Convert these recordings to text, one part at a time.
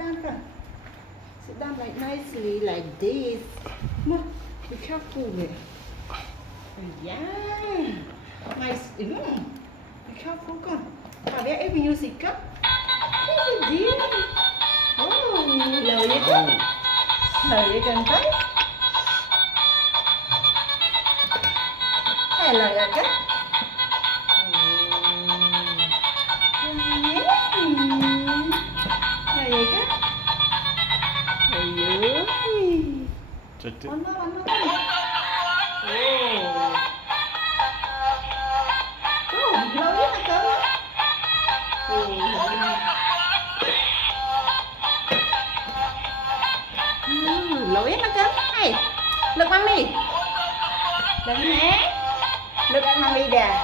down first. Sit down like nicely like this. Come on, be careful with. Yeah, nice. Be careful con. Và bé em music cấp. Cái gì? Oh, lời vậy con. Lời vậy con thấy. Hay lời vậy con. Lời vậy con. Ôi ơi. Con nó con. Lâu nhất hả cơ? Lâu nhất hả cơ? Hey, look mommy. Look here. Look at mommy there.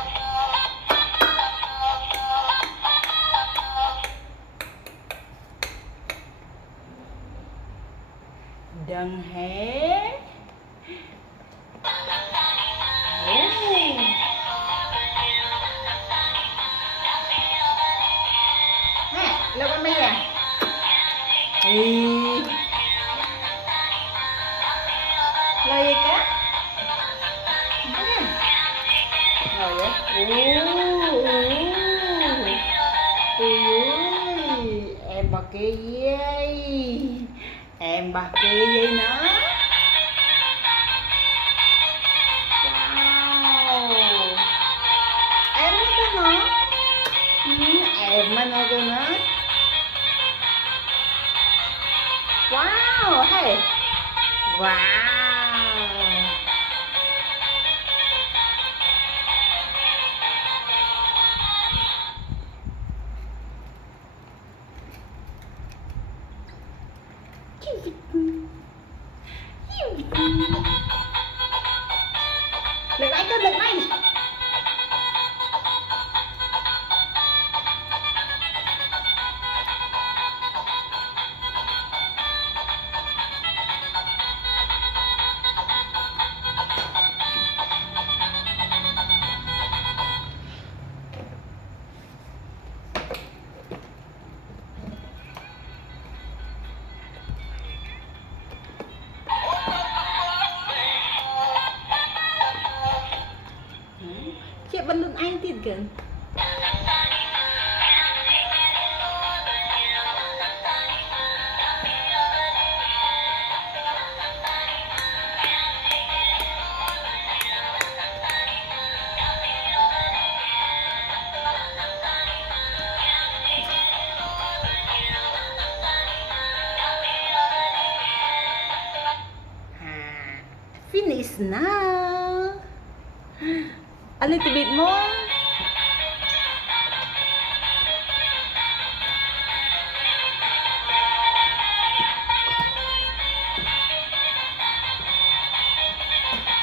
Đừng hé. Look at me there. Là gì cả? Rồi vậy. Em bà kia gì? Em bà kia gì nữa? Wow. Em nói cái hả? Em mới nói cái nữa. Wow, hey. Wow. Lực lại cơ, lực này. Chị bật lưng anh tiền kìa. Finish now. A little bit more.